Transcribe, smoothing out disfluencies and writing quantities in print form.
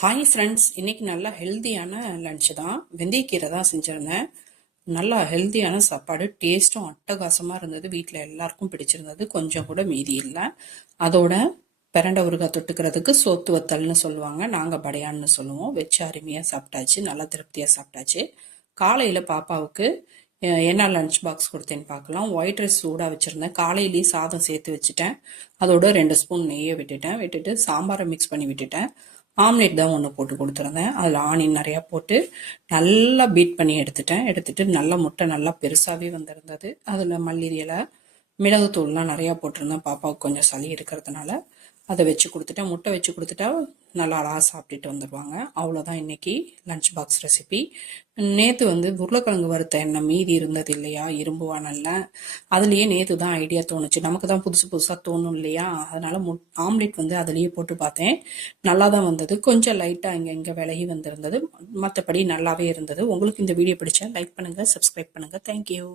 Hi friends, இன்னைக்கு நல்லா ஹெல்த்தியான லன்ச் தான். வெந்தயக்கீரை தான் செஞ்சுருந்தேன். நல்லா ஹெல்த்தியான சாப்பாடு, டேஸ்ட்டும் அட்டகாசமாக இருந்தது. வீட்டில் எல்லாருக்கும் பிடிச்சிருந்தது. கொஞ்சம் கூட மீதி இல்லை. அதோட பிரண்டை ஊறுகாய் தொட்டுக்கிறதுக்கு சோத்து வத்தல்னு சொல்லுவாங்க, நாங்கள் படையான்னு சொல்லுவோம். வச்சு அருமையாக சாப்பிட்டாச்சு, நல்லா திருப்தியாக சாப்பிட்டாச்சு. காலையில் பாப்பாவுக்கு என்ன லஞ்ச் பாக்ஸ் கொடுத்தேன்னு பார்க்கலாம். ஒயிட் ரைஸ் சூடாக வச்சுருந்தேன். காலையிலேயே சாதம் சேர்த்து வச்சுட்டேன். அதோட 2 ஸ்பூன் நெய்யை விட்டுட்டு சாம்பாரை மிக்ஸ் பண்ணி விட்டுட்டேன். ஆம்லேட் தான் ஒன்று போட்டு கொடுத்துருந்தேன். அதில் ஆனியன் நிறையா போட்டு நல்லா பீட் பண்ணி எடுத்துட்டு நல்லா முட்டை நல்லா பெருசாகவே வந்திருந்தது. அதில் மல்லி இலை, மிளகுத்தூள்லாம் நிறையா போட்டிருந்தேன். பாப்பாவுக்கு கொஞ்சம் சளி இருக்கிறதுனால அதை வச்சு கொடுத்துட்டேன். முட்டை வச்சு கொடுத்துட்டா நல்லா அழகாக சாப்பிட்டுட்டு வந்துடுவாங்க. அவ்வளோதான் இன்னைக்கு லஞ்ச் பாக்ஸ் ரெசிபி. நேற்று உருளைக்கிழங்கு வறுத்த எண்ணெய் மீதி இருந்தது இல்லையா, இரும்பு வானல்ல, அதுலேயே நேற்று தான் ஐடியா தோணுச்சு. நமக்கு தான் புதுசு புதுசாக தோணும் இல்லையா, அதனால ஆம்லேட் அதுலேயே போட்டு பார்த்தேன். நல்லா தான் வந்தது. கொஞ்சம் லைட்டாக இங்கே விலகி வந்திருந்தது. மற்றபடி நல்லாவே இருந்தது. உங்களுக்கு இந்த வீடியோ பிடிச்சா லைக் பண்ணுங்கள், சப்ஸ்கிரைப் பண்ணுங்கள். தேங்க்யூ.